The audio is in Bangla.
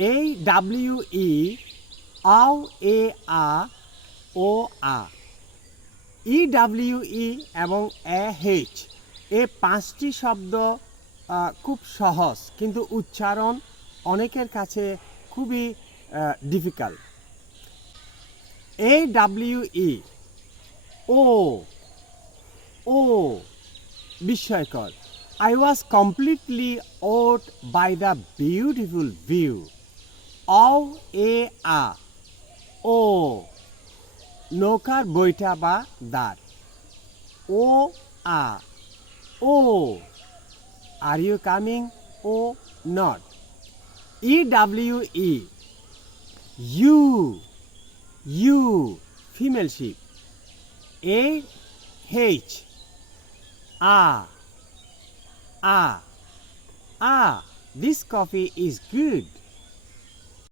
AWE আও এ আ ও আ EWE এবং AH এই পাঁচটি শব্দ খুব সহজ কিন্তু উচ্চারণ অনেকের কাছে খুবই ডিফিকাল্ট AWE ও ও বিস্ময়কর I was completely awed by the beautiful view of a ও নৌকার বইটা বা দাঁড় ও আ ও are you coming O not EWE you female sheep AH this coffee is good